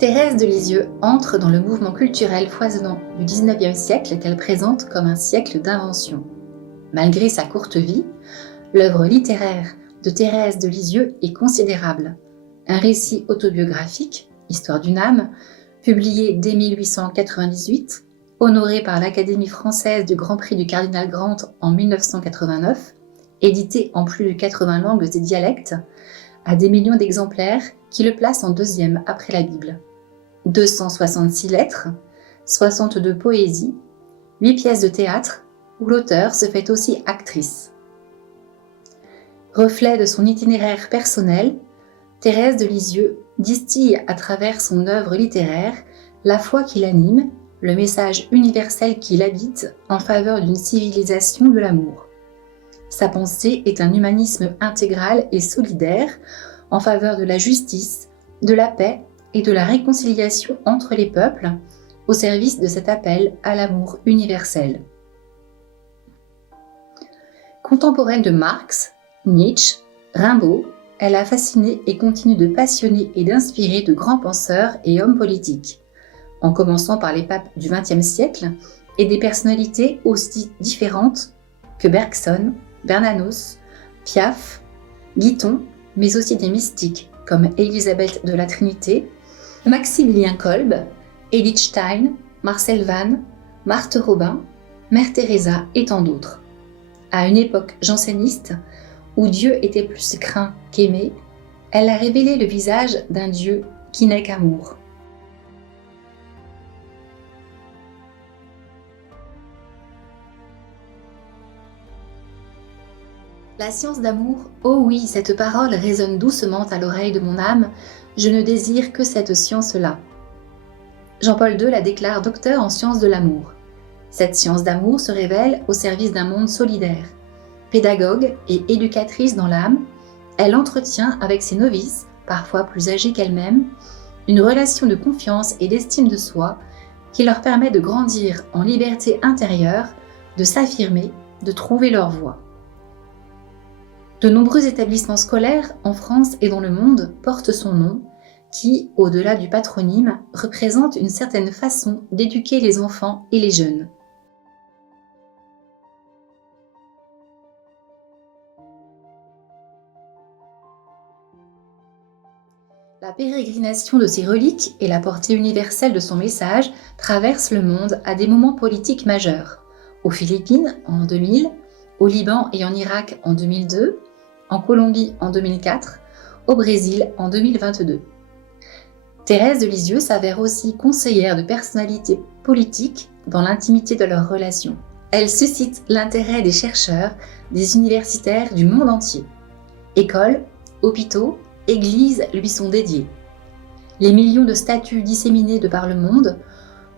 Thérèse de Lisieux entre dans le mouvement culturel foisonnant du XIXe siècle qu'elle présente comme un siècle d'invention. Malgré sa courte vie, l'œuvre littéraire de Thérèse de Lisieux est considérable. Un récit autobiographique, Histoire d'une âme, publié dès 1898, honoré par l'Académie française du Grand Prix du Cardinal Grant en 1989, édité en plus de 80 langues et dialectes, à des millions d'exemplaires qui le placent en deuxième après la Bible. 266 lettres, 62 poésies, 8 pièces de théâtre, où l'auteur se fait aussi actrice. Reflet de son itinéraire personnel, Thérèse de Lisieux distille à travers son œuvre littéraire la foi qui l'anime, le message universel qui l'habite en faveur d'une civilisation de l'amour. Sa pensée est un humanisme intégral et solidaire en faveur de la justice, de la paix et de la réconciliation entre les peuples, au service de cet appel à l'amour universel. Contemporaine de Marx, Nietzsche, Rimbaud, elle a fasciné et continue de passionner et d'inspirer de grands penseurs et hommes politiques, en commençant par les papes du XXe siècle et des personnalités aussi différentes que Bergson, Bernanos, Piaf, Guiton, mais aussi des mystiques comme Élisabeth de la Trinité, Maximilien Kolbe, Edith Stein, Marcel Vannes, Marthe Robin, Mère Teresa et tant d'autres. À une époque janséniste, où Dieu était plus craint qu'aimé, elle a révélé le visage d'un Dieu qui n'est qu'amour. La science d'amour, oh oui, cette parole résonne doucement à l'oreille de mon âme, je ne désire que cette science-là. Jean-Paul II la déclare docteur en sciences de l'amour. Cette science d'amour se révèle au service d'un monde solidaire. Pédagogue et éducatrice dans l'âme, elle entretient avec ses novices, parfois plus âgés qu'elle-même, une relation de confiance et d'estime de soi qui leur permet de grandir en liberté intérieure, de s'affirmer, de trouver leur voie. De nombreux établissements scolaires en France et dans le monde portent son nom, qui, au-delà du patronyme, représente une certaine façon d'éduquer les enfants et les jeunes. La pérégrination de ses reliques et la portée universelle de son message traversent le monde à des moments politiques majeurs. Aux Philippines en 2000, au Liban et en Irak en 2002, en Colombie en 2004, au Brésil en 2022. Thérèse de Lisieux s'avère aussi conseillère de personnalités politiques dans l'intimité de leurs relations. Elle suscite l'intérêt des chercheurs, des universitaires du monde entier. Écoles, hôpitaux, églises lui sont dédiées. Les millions de statues disséminées de par le monde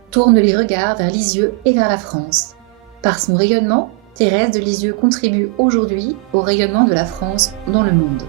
tournent les regards vers Lisieux et vers la France. Par son rayonnement, Thérèse de Lisieux contribue aujourd'hui au rayonnement de la France dans le monde.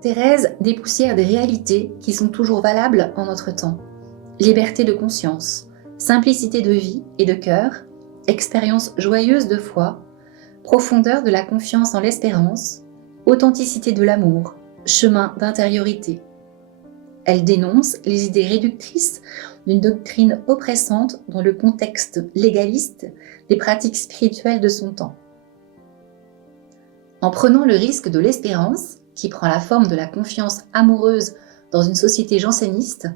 Thérèse dépoussière des réalités qui sont toujours valables en notre temps. Liberté de conscience, simplicité de vie et de cœur, expérience joyeuse de foi, profondeur de la confiance en l'espérance, authenticité de l'amour, chemin d'intériorité. Elle dénonce les idées réductrices d'une doctrine oppressante dans le contexte légaliste des pratiques spirituelles de son temps. En prenant le risque de l'espérance, qui prend la forme de la confiance amoureuse dans une société janséniste,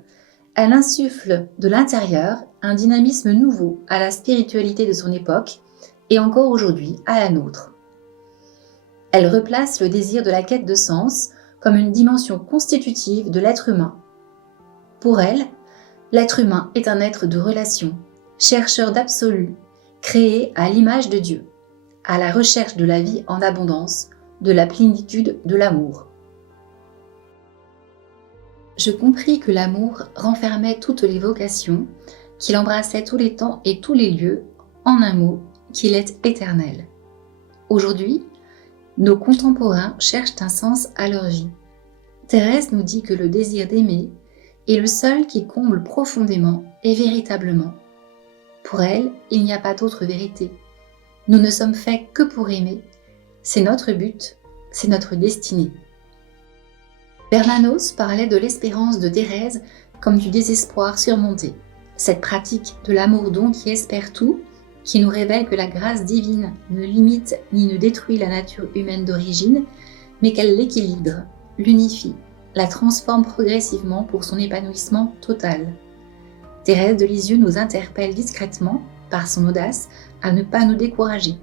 elle insuffle de l'intérieur un dynamisme nouveau à la spiritualité de son époque et encore aujourd'hui à la nôtre. Elle replace le désir de la quête de sens comme une dimension constitutive de l'être humain. Pour elle, l'être humain est un être de relation, chercheur d'absolu, créé à l'image de Dieu, à la recherche de la vie en abondance, de la plénitude de l'amour. Je compris que l'amour renfermait toutes les vocations, qu'il embrassait tous les temps et tous les lieux, en un mot, qu'il est éternel. Aujourd'hui, nos contemporains cherchent un sens à leur vie. Thérèse nous dit que le désir d'aimer est le seul qui comble profondément et véritablement. Pour elle, il n'y a pas d'autre vérité. Nous ne sommes faits que pour aimer. C'est notre but, c'est notre destinée. Bernanos parlait de l'espérance de Thérèse comme du désespoir surmonté. Cette pratique de l'amour don qui espère tout, qui nous révèle que la grâce divine ne limite ni ne détruit la nature humaine d'origine, mais qu'elle l'équilibre, l'unifie, la transforme progressivement pour son épanouissement total. Thérèse de Lisieux nous interpelle discrètement, par son audace, à ne pas nous décourager.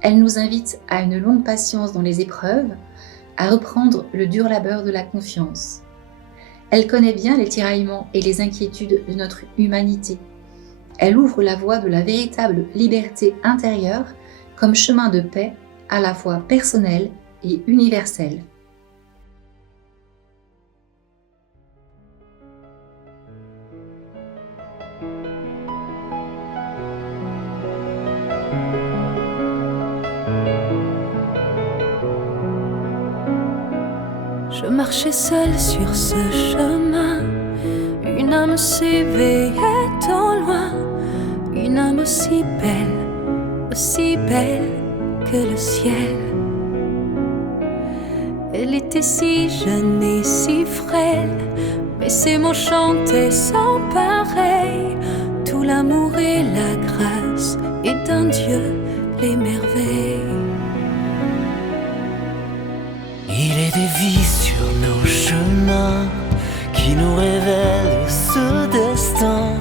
Elle nous invite à une longue patience dans les épreuves, à reprendre le dur labeur de la confiance. Elle connaît bien les tiraillements et les inquiétudes de notre humanité. Elle ouvre la voie de la véritable liberté intérieure comme chemin de paix à la fois personnel et universel. Je marchais seule sur ce chemin, une âme s'éveillait au loin, une âme aussi belle que le ciel. Elle était si jeune et si frêle, mais ses mots chantaient sans pareil, tout l'amour et la grâce, et d'un Dieu les merveilles. Il est des vies sur nos chemins qui nous révèlent ce destin.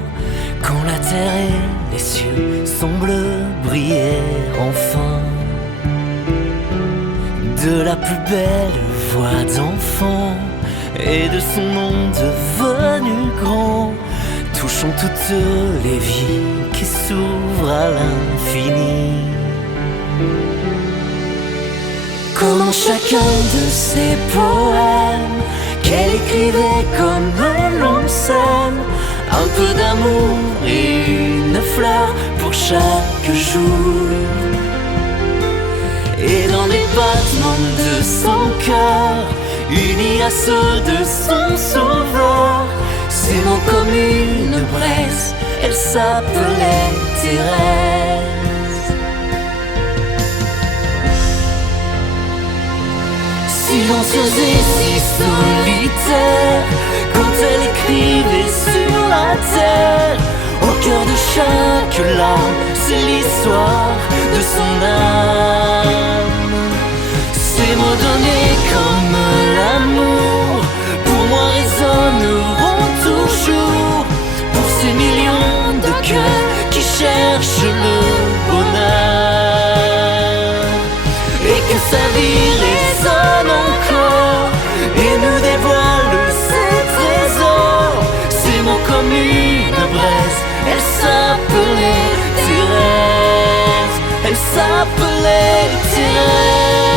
Quand la terre et les cieux semblent briller enfin, de la plus belle voix d'enfant et de son nom devenu grand, touchons toutes les vies qui s'ouvrent à l'infini. Comment chacun de ses poèmes qu'elle écrivait comme l'on s'aime, un peu d'amour et une fleur pour chaque jour. Et dans les battements de son cœur, unis à ceux de son sauveur, ses mots comme une braise, elle s'appelait Thérèse. Silencieuse et si solitaire, quand elle écrivait sur la terre, au cœur de chaque larme, c'est l'histoire de son âme. Ces mots donnés comme l'amour, pour moi résonneront toujours, pour ces millions de cœurs qui cherchent le bonheur, et que sa vie résonne encore et nous dévoile ses trésors. Ces mots comme une braise, elle s'appelait Thérèse, elle s'appelait Thérèse,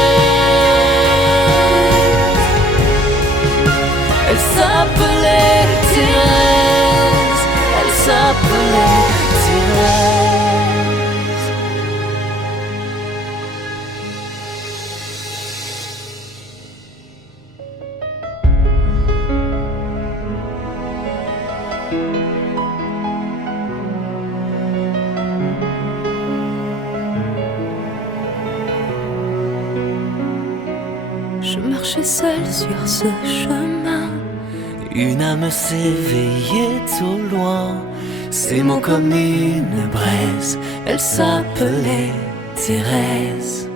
elle s'appelait Thérèse, elle s'appelait Thérèse. Je marchais seule sur ce chemin, Une âme s'éveillait au loin, ses mots comme une braise, elle s'appelait Thérèse.